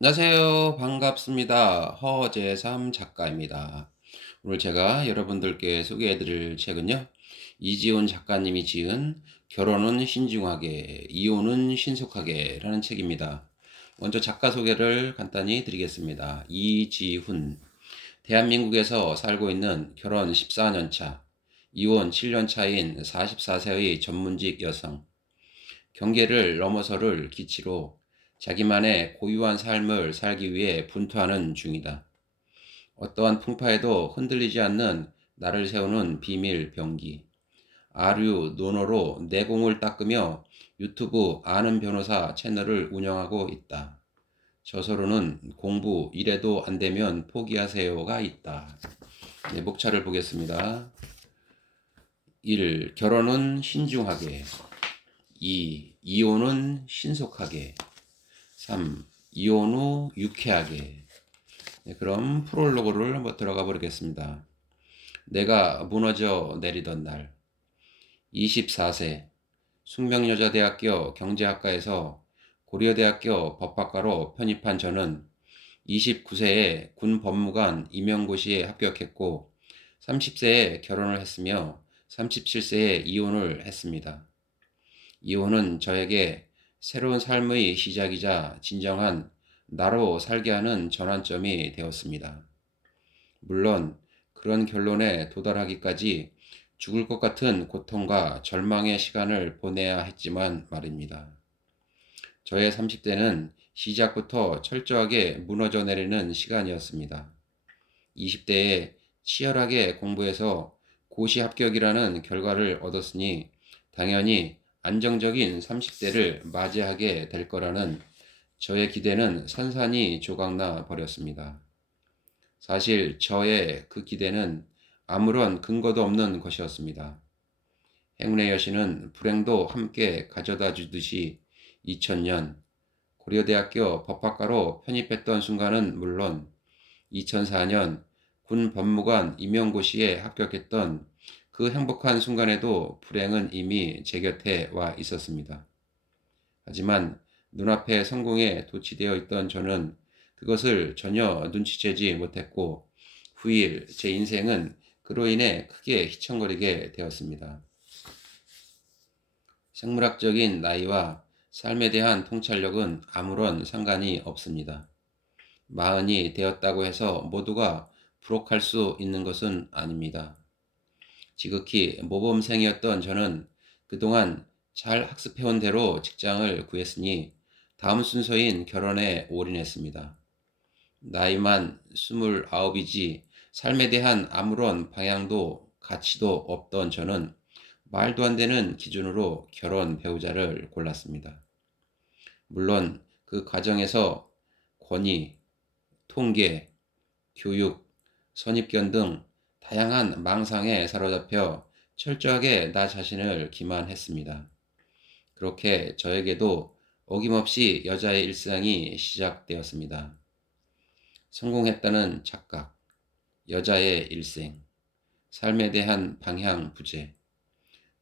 안녕하세요. 반갑습니다. 허재삼 작가입니다. 오늘 제가 여러분들께 소개해 드릴 책은요. 이지훈 작가님이 지은 결혼은 신중하게, 이혼은 신속하게 라는 책입니다. 먼저 작가 소개를 간단히 드리겠습니다. 이지훈. 대한민국에서 살고 있는 결혼 14년 차, 이혼 7년 차인 44세의 전문직 여성. 경계를 넘어서를 기치로 자기만의 고유한 삶을 살기 위해 분투하는 중이다. 어떠한 풍파에도 흔들리지 않는 나를 세우는 비밀 병기. 아류 노노로 내공을 닦으며 유튜브 아는 변호사 채널을 운영하고 있다. 저서로는 공부 이래도 안 되면 포기하세요가 있다. 네, 목차를 보겠습니다. 1. 결혼은 신중하게. 2. 이혼은 신속하게. 3. 이혼 후 유쾌하게. 네, 그럼 프롤로그를 한번 들어가 보겠습니다. 내가 무너져 내리던 날. 24세 숙명여자대학교 경제학과에서 고려대학교 법학과로 편입한 저는 29세에 군 법무관 임용고시에 합격했고 30세에 결혼을 했으며 37세에 이혼을 했습니다. 이혼은 저에게 새로운 삶의 시작이자 진정한 나로 살게 하는 전환점이 되었습니다. 물론 그런 결론에 도달하기까지 죽을 것 같은 고통과 절망의 시간을 보내야 했지만 말입니다. 저의 30대는 시작부터 철저하게 무너져 내리는 시간이었습니다. 20대에 치열하게 공부해서 고시 합격이라는 결과를 얻었으니 당연히 안정적인 30대를 맞이하게 될 거라는 저의 기대는 산산이 조각나 버렸습니다. 사실 저의 그 기대는 아무런 근거도 없는 것이었습니다. 행운의 여신은 불행도 함께 가져다 주듯이 2000년 고려대학교 법학과로 편입했던 순간은 물론 2004년 군 법무관 임용고시에 합격했던 그 행복한 순간에도 불행은 이미 제 곁에 와 있었습니다. 하지만 눈앞에 성공에 도취되어 있던 저는 그것을 전혀 눈치채지 못했고 후일 제 인생은 그로 인해 크게 휘청거리게 되었습니다. 생물학적인 나이와 삶에 대한 통찰력은 아무런 상관이 없습니다. 마흔이 되었다고 해서 모두가 부록할 수 있는 것은 아닙니다. 지극히 모범생이었던 저는 그동안 잘 학습해온 대로 직장을 구했으니 다음 순서인 결혼에 올인했습니다. 나이만 29이지 삶에 대한 아무런 방향도 가치도 없던 저는 말도 안 되는 기준으로 결혼 배우자를 골랐습니다. 물론 그 과정에서 권위, 통계, 교육, 선입견 등 다양한 망상에 사로잡혀 철저하게 나 자신을 기만했습니다. 그렇게 저에게도 어김없이 여자의 일상이 시작되었습니다. 성공했다는 착각, 여자의 일생, 삶에 대한 방향 부재,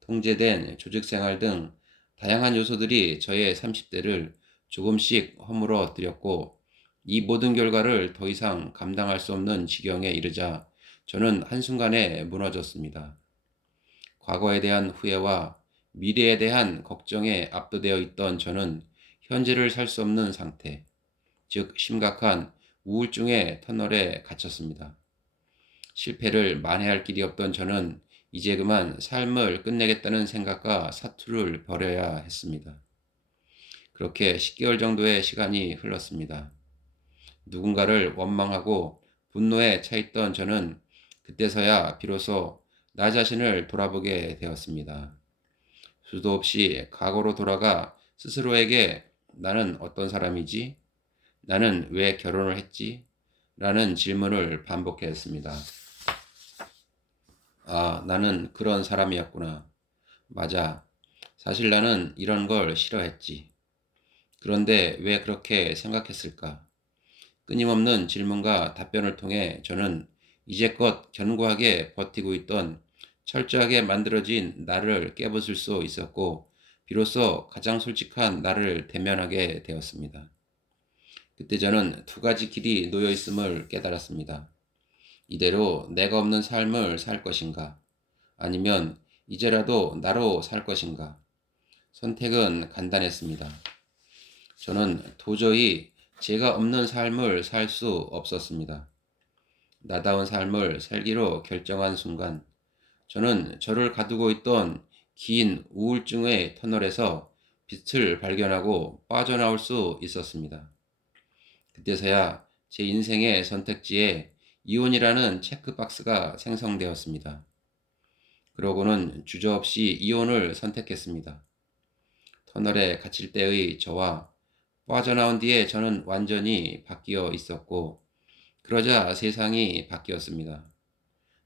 통제된 조직생활 등 다양한 요소들이 저의 30대를 조금씩 허물어 들였고 이 모든 결과를 더 이상 감당할 수 없는 지경에 이르자 저는 한순간에 무너졌습니다. 과거에 대한 후회와 미래에 대한 걱정에 압도되어 있던 저는 현재를 살 수 없는 상태, 즉 심각한 우울증의 터널에 갇혔습니다. 실패를 만회할 길이 없던 저는 이제 그만 삶을 끝내겠다는 생각과 사투를 벌여야 했습니다. 그렇게 10개월 정도의 시간이 흘렀습니다. 누군가를 원망하고 분노에 차있던 저는 그때서야 비로소 나 자신을 돌아보게 되었습니다. 수도 없이 과거로 돌아가 스스로에게 나는 어떤 사람이지? 나는 왜 결혼을 했지? 라는 질문을 반복했습니다. 아, 나는 그런 사람이었구나. 맞아. 사실 나는 이런 걸 싫어했지. 그런데 왜 그렇게 생각했을까? 끊임없는 질문과 답변을 통해 저는 이제껏 견고하게 버티고 있던 철저하게 만들어진 나를 깨부술 수 있었고, 비로소 가장 솔직한 나를 대면하게 되었습니다. 그때 저는 두 가지 길이 놓여 있음을 깨달았습니다. 이대로 내가 없는 삶을 살 것인가? 아니면 이제라도 나로 살 것인가? 선택은 간단했습니다. 저는 도저히 제가 없는 삶을 살 수 없었습니다. 나다운 삶을 살기로 결정한 순간, 저는 저를 가두고 있던 긴 우울증의 터널에서 빛을 발견하고 빠져나올 수 있었습니다. 그때서야 제 인생의 선택지에 이혼이라는 체크박스가 생성되었습니다. 그러고는 주저없이 이혼을 선택했습니다. 터널에 갇힐 때의 저와 빠져나온 뒤에 저는 완전히 바뀌어 있었고, 그러자 세상이 바뀌었습니다.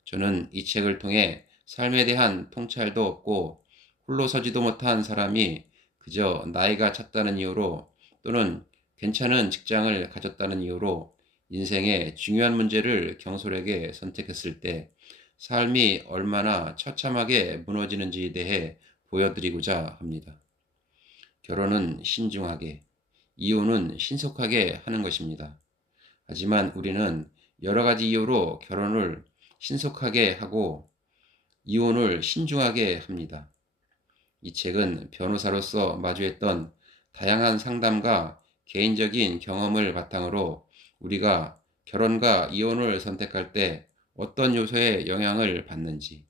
저는 이 책을 통해 삶에 대한 통찰도 없고 홀로 서지도 못한 사람이 그저 나이가 찼다는 이유로 또는 괜찮은 직장을 가졌다는 이유로 인생의 중요한 문제를 경솔하게 선택했을 때 삶이 얼마나 처참하게 무너지는지에 대해 보여드리고자 합니다. 결혼은 신중하게, 이혼은 신속하게 하는 것입니다. 하지만 우리는 여러 가지 이유로 결혼을 신속하게 하고 이혼을 신중하게 합니다. 이 책은 변호사로서 마주했던 다양한 상담과 개인적인 경험을 바탕으로 우리가 결혼과 이혼을 선택할 때 어떤 요소에 영향을 받는지,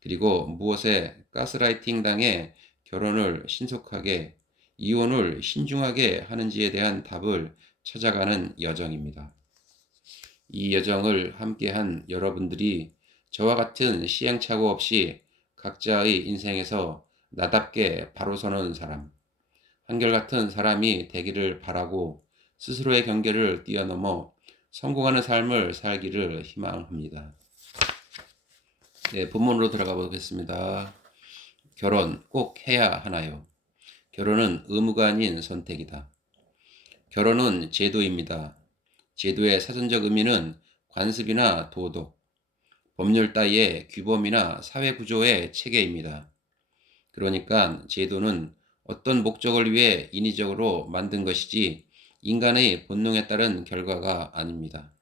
그리고 무엇에 가스라이팅 당해 결혼을 신속하게, 이혼을 신중하게 하는지에 대한 답을 찾아가는 여정입니다. 이 여정을 함께한 여러분들이 저와 같은 시행착오 없이 각자의 인생에서 나답게 바로 서는 사람, 한결같은 사람이 되기를 바라고 스스로의 경계를 뛰어넘어 성공하는 삶을 살기를 희망합니다. 네, 본문으로 들어가 보겠습니다. 결혼 꼭 해야 하나요? 결혼은 의무가 아닌 선택이다. 결혼은 제도입니다. 제도의 사전적 의미는 관습이나 도덕, 법률 따위의 규범이나 사회 구조의 체계입니다. 그러니까 제도는 어떤 목적을 위해 인위적으로 만든 것이지 인간의 본능에 따른 결과가 아닙니다.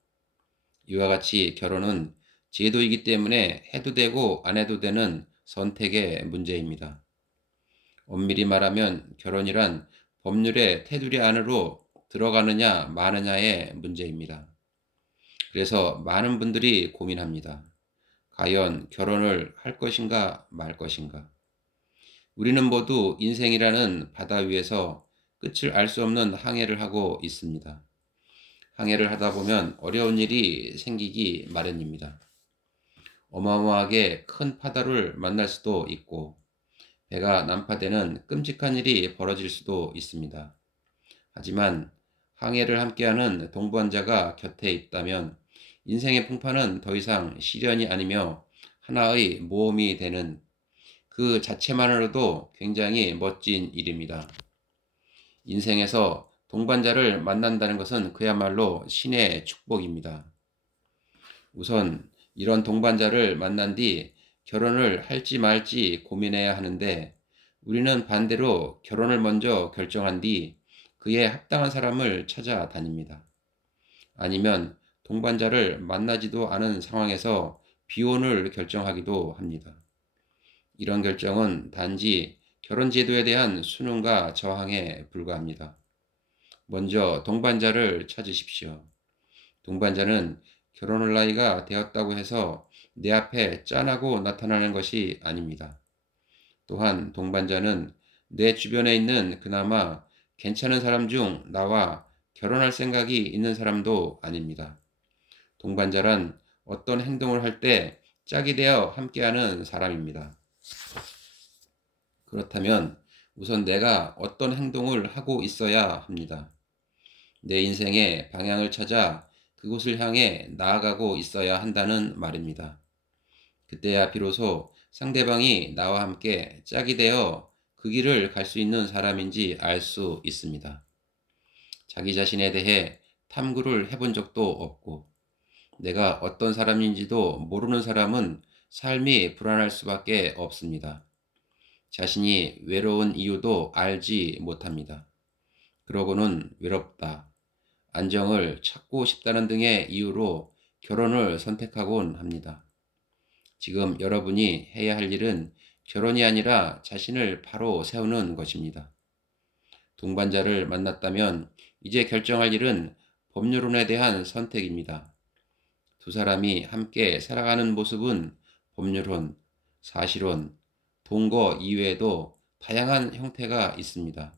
이와 같이 결혼은 제도이기 때문에 해도 되고 안 해도 되는 선택의 문제입니다. 엄밀히 말하면 결혼이란 법률의 테두리 안으로 들어가느냐 마느냐의 문제입니다. 그래서 많은 분들이 고민합니다. 과연 결혼을 할 것인가 말 것인가? 우리는 모두 인생이라는 바다 위에서 끝을 알 수 없는 항해를 하고 있습니다. 항해를 하다 보면 어려운 일이 생기기 마련입니다. 어마어마하게 큰 파도를 만날 수도 있고 배가 난파되는 끔찍한 일이 벌어질 수도 있습니다. 하지만 항해를 함께하는 동반자가 곁에 있다면 인생의 풍파는 더 이상 시련이 아니며 하나의 모험이 되는 그 자체만으로도 굉장히 멋진 일입니다. 인생에서 동반자를 만난다는 것은 그야말로 신의 축복입니다. 우선 이런 동반자를 만난 뒤 결혼을 할지 말지 고민해야 하는데 우리는 반대로 결혼을 먼저 결정한 뒤 그에 합당한 사람을 찾아다닙니다. 아니면 동반자를 만나지도 않은 상황에서 비혼을 결정하기도 합니다. 이런 결정은 단지 결혼 제도에 대한 순응과 저항에 불과합니다. 먼저 동반자를 찾으십시오. 동반자는 결혼할 나이가 되었다고 해서 내 앞에 짠하고 나타나는 것이 아닙니다. 또한 동반자는 내 주변에 있는 그나마 괜찮은 사람 중 나와 결혼할 생각이 있는 사람도 아닙니다. 동반자란 어떤 행동을 할 때 짝이 되어 함께하는 사람입니다. 그렇다면 우선 내가 어떤 행동을 하고 있어야 합니다. 내 인생의 방향을 찾아 그곳을 향해 나아가고 있어야 한다는 말입니다. 그때야 비로소 상대방이 나와 함께 짝이 되어 그 길을 갈 수 있는 사람인지 알 수 있습니다. 자기 자신에 대해 탐구를 해본 적도 없고 내가 어떤 사람인지도 모르는 사람은 삶이 불안할 수밖에 없습니다. 자신이 외로운 이유도 알지 못합니다. 그러고는 외롭다, 안정을 찾고 싶다는 등의 이유로 결혼을 선택하곤 합니다. 지금 여러분이 해야 할 일은 결혼이 아니라 자신을 바로 세우는 것입니다. 동반자를 만났다면 이제 결정할 일은 법률혼에 대한 선택입니다. 두 사람이 함께 살아가는 모습은 법률혼, 사실혼, 동거 이외에도 다양한 형태가 있습니다.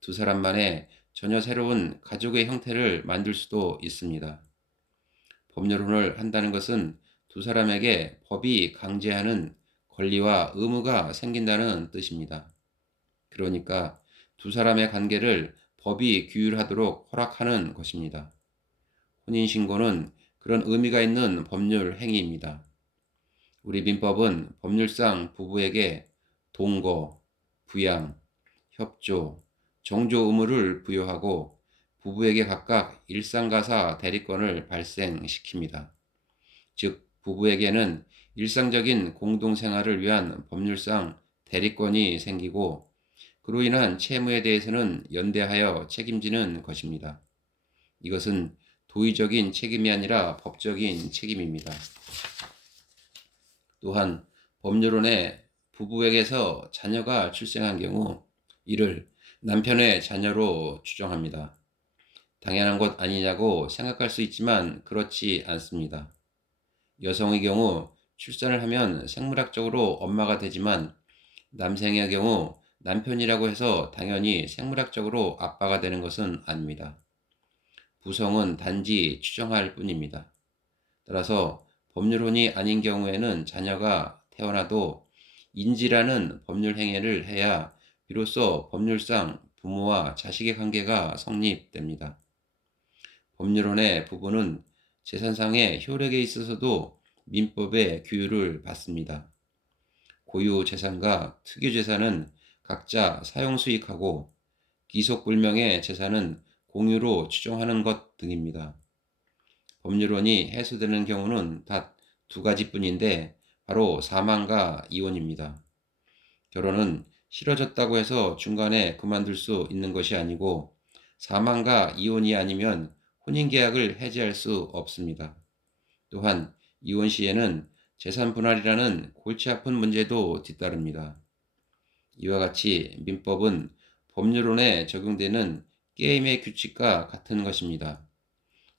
두 사람만의 전혀 새로운 가족의 형태를 만들 수도 있습니다. 법률혼을 한다는 것은 두 사람에게 법이 강제하는 권리와 의무가 생긴다는 뜻입니다. 그러니까 두 사람의 관계를 법이 규율하도록 허락하는 것입니다. 혼인신고는 그런 의미가 있는 법률 행위입니다. 우리 민법은 법률상 부부에게 동거, 부양, 협조, 정조 의무를 부여하고 부부에게 각각 일상가사 대리권을 발생시킵니다. 즉, 부부에게는 일상적인 공동생활을 위한 법률상 대리권이 생기고 그로 인한 채무에 대해서는 연대하여 책임지는 것입니다. 이것은 도의적인 책임이 아니라 법적인 책임입니다. 또한 법률론에 부부에게서 자녀가 출생한 경우 이를 남편의 자녀로 추정합니다. 당연한 것 아니냐고 생각할 수 있지만 그렇지 않습니다. 여성의 경우 출산을 하면 생물학적으로 엄마가 되지만 남성의 경우 남편이라고 해서 당연히 생물학적으로 아빠가 되는 것은 아닙니다. 부성은 단지 추정할 뿐입니다. 따라서 법률혼이 아닌 경우에는 자녀가 태어나도 인지라는 법률 행위를 해야 비로소 법률상 부모와 자식의 관계가 성립됩니다. 법률혼의 부부는 재산상의 효력에 있어서도 민법의 규율을 받습니다. 고유 재산과 특유 재산은 각자 사용 수익하고 기속불명의 재산은 공유로 추정하는 것 등입니다. 법률혼이 해소되는 경우는 단 두 가지뿐인데 바로 사망과 이혼입니다. 결혼은 싫어졌다고 해서 중간에 그만둘 수 있는 것이 아니고 사망과 이혼이 아니면 혼인계약을 해지할 수 없습니다. 또한 이혼 시에는 재산 분할이라는 골치 아픈 문제도 뒤따릅니다. 이와 같이 민법은 법률혼에 적용되는 게임의 규칙과 같은 것입니다.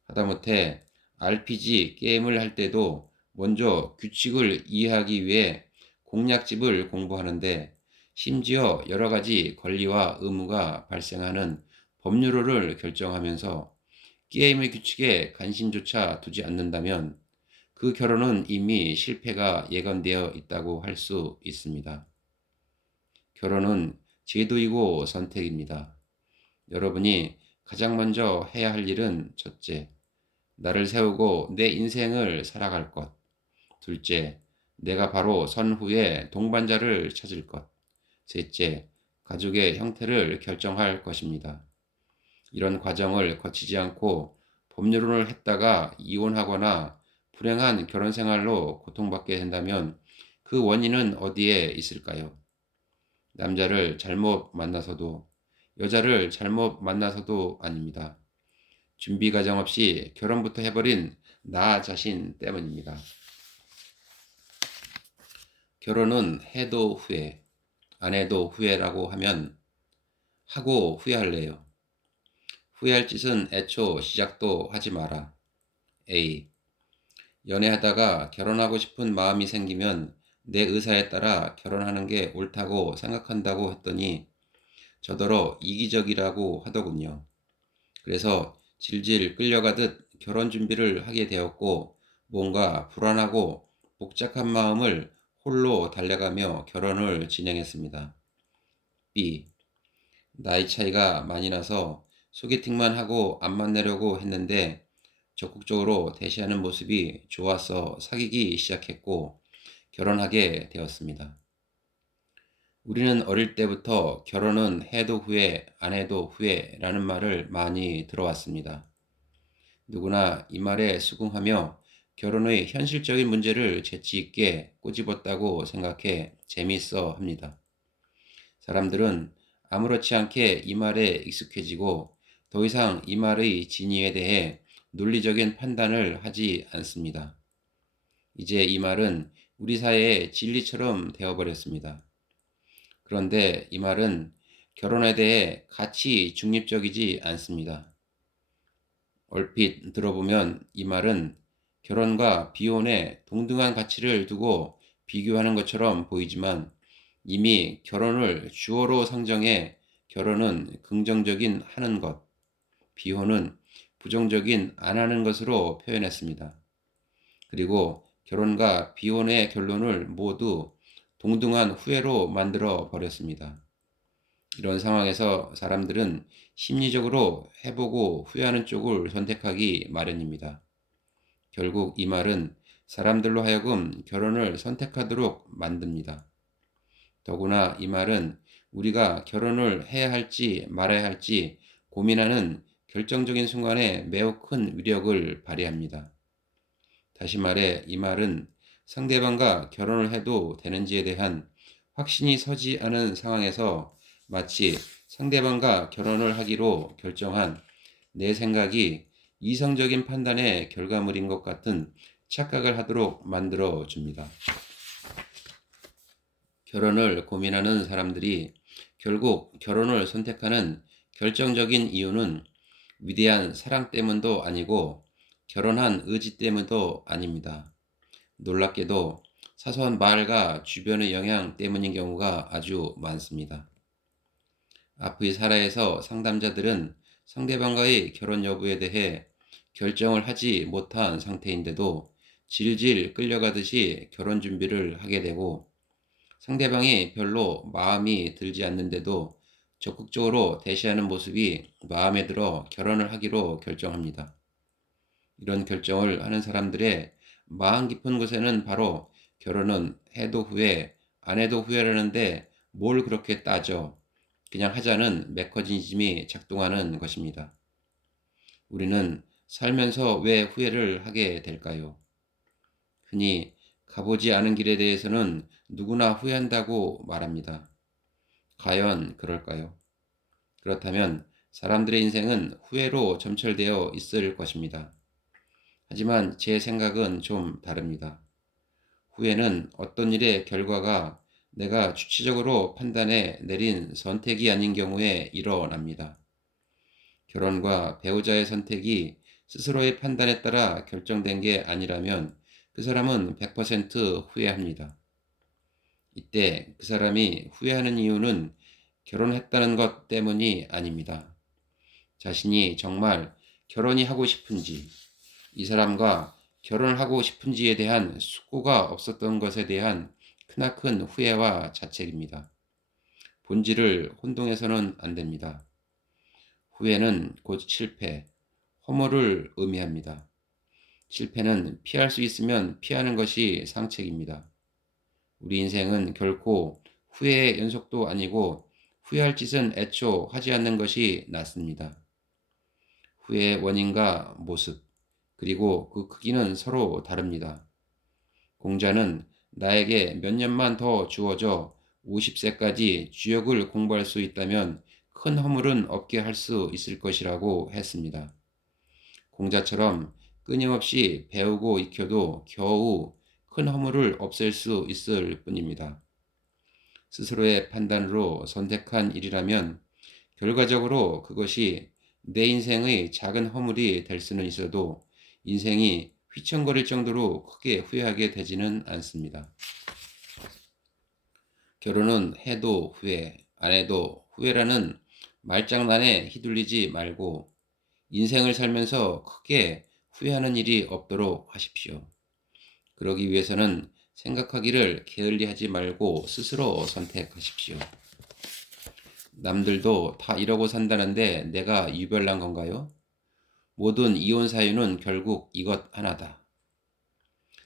하다못해 RPG 게임을 할 때도 먼저 규칙을 이해하기 위해 공략집을 공부하는데 심지어 여러 가지 권리와 의무가 발생하는 법률을 결정하면서 게임의 규칙에 관심조차 두지 않는다면 그 결혼은 이미 실패가 예견되어 있다고 할 수 있습니다. 결혼은 제도이고 선택입니다. 여러분이 가장 먼저 해야 할 일은 첫째, 나를 세우고 내 인생을 살아갈 것. 둘째, 내가 바로 선 후에 동반자를 찾을 것. 셋째, 가족의 형태를 결정할 것입니다. 이런 과정을 거치지 않고 법률혼을 했다가 이혼하거나 불행한 결혼 생활로 고통받게 된다면 그 원인은 어디에 있을까요? 남자를 잘못 만나서도, 여자를 잘못 만나서도 아닙니다. 준비 과정 없이 결혼부터 해버린 나 자신 때문입니다. 결혼은 해도 후회, 안 해도 후회라고 하면 하고 후회할래요. 후회할 짓은 애초 시작도 하지 마라. A. 연애하다가 결혼하고 싶은 마음이 생기면 내 의사에 따라 결혼하는 게 옳다고 생각한다고 했더니 저더러 이기적이라고 하더군요. 그래서 질질 끌려가듯 결혼 준비를 하게 되었고 뭔가 불안하고 복잡한 마음을 홀로 달래가며 결혼을 진행했습니다. B. 나이 차이가 많이 나서 소개팅만 하고 안 만나려고 했는데 적극적으로 대시하는 모습이 좋아서 사귀기 시작했고 결혼하게 되었습니다. 우리는 어릴 때부터 결혼은 해도 후회, 안 해도 후회라는 말을 많이 들어왔습니다. 누구나 이 말에 수긍하며 결혼의 현실적인 문제를 재치 있게 꼬집었다고 생각해 재미있어 합니다. 사람들은 아무렇지 않게 이 말에 익숙해지고 더 이상 이 말의 진위에 대해 논리적인 판단을 하지 않습니다. 이제 이 말은 우리 사회의 진리처럼 되어버렸습니다. 그런데 이 말은 결혼에 대해 가치 중립적이지 않습니다. 얼핏 들어보면 이 말은 결혼과 비혼에 동등한 가치를 두고 비교하는 것처럼 보이지만 이미 결혼을 주어로 상정해 결혼은 긍정적인 하는 것, 비혼은 부정적인 안 하는 것으로 표현했습니다. 그리고 결혼과 비혼의 결론을 모두 동등한 후회로 만들어 버렸습니다. 이런 상황에서 사람들은 심리적으로 해보고 후회하는 쪽을 선택하기 마련입니다. 결국 이 말은 사람들로 하여금 결혼을 선택하도록 만듭니다. 더구나 이 말은 우리가 결혼을 해야 할지 말아야 할지 고민하는 결정적인 순간에 매우 큰 위력을 발휘합니다. 다시 말해 이 말은 상대방과 결혼을 해도 되는지에 대한 확신이 서지 않은 상황에서 마치 상대방과 결혼을 하기로 결정한 내 생각이 이성적인 판단의 결과물인 것 같은 착각을 하도록 만들어 줍니다. 결혼을 고민하는 사람들이 결국 결혼을 선택하는 결정적인 이유는 위대한 사랑 때문도 아니고 결혼한 의지 때문도 아닙니다. 놀랍게도 사소한 말과 주변의 영향 때문인 경우가 아주 많습니다. 앞의 사례에서 상담자들은 상대방과의 결혼 여부에 대해 결정을 하지 못한 상태인데도 질질 끌려가듯이 결혼 준비를 하게 되고 상대방이 별로 마음이 들지 않는데도 적극적으로 대시하는 모습이 마음에 들어 결혼을 하기로 결정합니다. 이런 결정을 하는 사람들의 마음 깊은 곳에는 바로 결혼은 해도 후회, 안 해도 후회라는데 뭘 그렇게 따져. 그냥 하자는 메커니즘이 작동하는 것입니다. 우리는 살면서 왜 후회를 하게 될까요? 흔히 가보지 않은 길에 대해서는 누구나 후회한다고 말합니다. 과연 그럴까요? 그렇다면 사람들의 인생은 후회로 점철되어 있을 것입니다. 하지만 제 생각은 좀 다릅니다. 후회는 어떤 일의 결과가 내가 주체적으로 판단해 내린 선택이 아닌 경우에 일어납니다. 결혼과 배우자의 선택이 스스로의 판단에 따라 결정된 게 아니라면 그 사람은 100% 후회합니다. 이때 그 사람이 후회하는 이유는 결혼했다는 것 때문이 아닙니다. 자신이 정말 결혼이 하고 싶은지, 이 사람과 결혼을 하고 싶은지에 대한 숙고가 없었던 것에 대한 크나큰 후회와 자책입니다. 본질을 혼동해서는 안 됩니다. 후회는 곧 실패, 허물을 의미합니다. 실패는 피할 수 있으면 피하는 것이 상책입니다. 우리 인생은 결코 후회의 연속도 아니고 후회할 짓은 애초 하지 않는 것이 낫습니다. 후회의 원인과 모습, 그리고 그 크기는 서로 다릅니다. 공자는 나에게 몇 년만 더 주어져 50세까지 주역을 공부할 수 있다면 큰 허물은 없게 할 수 있을 것이라고 했습니다. 공자처럼 끊임없이 배우고 익혀도 겨우 큰 허물을 없앨 수 있을 뿐입니다. 스스로의 판단으로 선택한 일이라면 결과적으로 그것이 내 인생의 작은 허물이 될 수는 있어도 인생이 휘청거릴 정도로 크게 후회하게 되지는 않습니다. 결혼은 해도 후회, 안 해도 후회라는 말장난에 휘둘리지 말고 인생을 살면서 크게 후회하는 일이 없도록 하십시오. 그러기 위해서는 생각하기를 게을리하지 말고 스스로 선택하십시오. 남들도 다 이러고 산다는데 내가 유별난 건가요? 모든 이혼 사유는 결국 이것 하나다.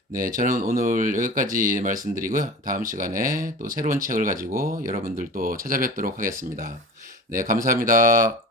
네, 저는 오늘 여기까지 말씀드리고요. 다음 시간에 또 새로운 책을 가지고 여러분들 또 찾아뵙도록 하겠습니다. 네, 감사합니다.